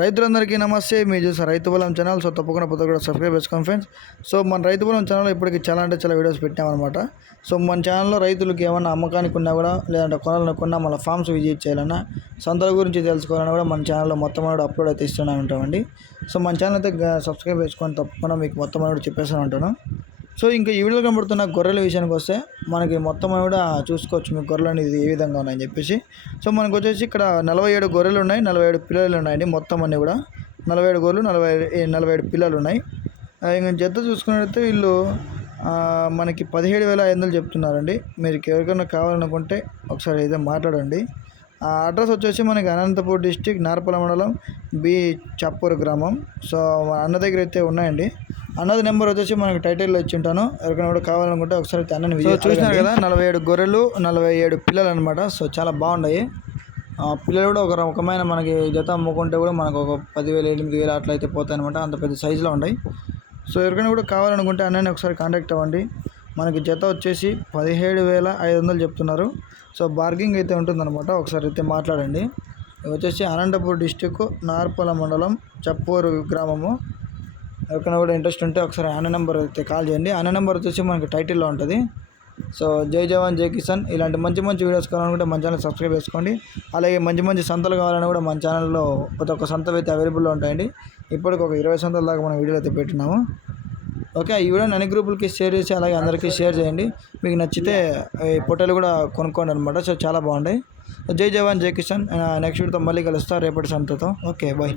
రైతులందరికీ నమస్తే. మీరు చూసిన రైతు బలం ఛానల్ సో తప్పకుండా పొద్దు కూడా సబ్స్క్రైబ్ చేసుకోండి ఫ్రెండ్స్. సో మన రైతు బలం ఛానల్ ఇప్పటికి చాలా అంటే చాలా వీడియోస్ పెట్టామన్నమాట సో మన ఛానల్లో రైతులకు ఏమన్నా అమ్మకానికి ఉన్నా కూడా లేదంటే కొనాలనుకున్నా మన ఫామ్స్ విజిట్ చేయాలన్నా సంతల గురించి తెలుసుకోవాలన్నా కూడా మన ఛానల్లో మొత్తం అనేది అప్లోడ్ అయితే ఇస్తూనే ఉంటామండి సో మన ఛానల్ అయితే సబ్స్క్రైబ్ చేసుకొని తప్పకుండా మీకు మొత్తం అనేది చెప్పేస్తూనే ఉంటాను సో ఇంకా ఈ వీడియోలో కనబడుతున్న గొర్రెల విషయానికి వస్తే మనకి మొత్తం కూడా చూసుకోవచ్చు మీ గొర్రెలు అనేది ఏ విధంగా ఉన్నాయని చెప్పేసి. సో మనకు వచ్చేసి ఇక్కడ నలభై ఏడు గొర్రెలు ఉన్నాయి నలభై ఏడు పిల్లలు ఉన్నాయండి మొత్తం అన్నీ కూడా. నలభై ఏడు గొర్రెలు నలభై నలభై ఏడు పిల్లలు ఉన్నాయి. ఇంకా జత చూసుకున్నట్లయితే వీళ్ళు మనకి పదిహేడు వేల ఐదు వందలు చెప్తున్నారండి. మీరు ఎవరికైనా కావాలనుకుంటే ఒకసారి అయితే మాట్లాడండి. ఆ అడ్రస్ వచ్చేసి మనకి అనంతపూర్ డిస్టిక్ నార్పల మండలం బి చాపూర్ గ్రామం. సో మా అన్న దగ్గర అయితే ఉన్నాయండి. అన్నది నెంబర్ వచ్చేసి మనకి టైటిల్లో ఇచ్చి ఉంటాను ఎవరికైనా కూడా కావాలనుకుంటే ఒకసారి అయితే అన్నని చూసినారు కదా నలభై ఏడు గొర్రెలు నలభై ఏడు పిల్లలు అనమాట సో చాలా బాగున్నాయి ఆ పిల్లలు కూడా ఒక రకమైన మనకి జత అమ్ముకుంటే కూడా మనకు ఒక పదివేలు ఎనిమిది వేలు అట్లా అయితే పోతాయి అనమాట అంత పెద్ద సైజులో ఉన్నాయి. సో ఎవరికైనా కూడా కావాలనుకుంటే అన్నని ఒకసారి కాంటాక్ట్ అవ్వండి. మనకి జత వచ్చేసి పదిహేడు వేల ఐదు వందలు చెప్తున్నారు. సో బార్గింగ్ అయితే ఉంటుందన్నమాట. ఒకసారి అయితే మాట్లాడండి. వచ్చేసి అనంతపూర్ డిస్టిక్ నార్పల మండలం చప్పూరు గ్రామము. ఎవరికైనా కూడా ఇంట్రెస్ట్ ఉంటే ఒకసారి అన్న నెంబర్ అయితే కాల్ చేయండి. అన్న నెంబర్ వచ్చేసి మనకి టైటిల్లో ఉంటుంది. సో జై జవాన్ జై కిసాన్. ఇలాంటి మంచి మంచి వీడియోస్ కావాలనుకుంటే మన ఛానల్ సబ్స్క్రైబ్ చేసుకోండి. అలాగే మంచి మంచి సంతలు కావాలని కూడా మన ఛానల్లో ప్రతి ఒక్క సంత అయితే అవైలబుల్లో ఉంటాయండి. ఇప్పటికి ఒక ఇరవై సంతల దాకా మనం వీడియోలు అయితే పెట్టినాము. ఓకే ఈ వీడియోని అన్ని గ్రూపులకి షేర్ చేసి అలాగే అందరికీ షేర్ చేయండి. మీకు నచ్చితే ఈ కూడా కొనుక్కోండి అనమాట సో చాలా బాగుంటాయి. జై జవాన్ జై కిషన్ నెక్స్ట్ వీడియోతో మళ్ళీ కలుస్తా. రేపటి సంతతో. Okay bye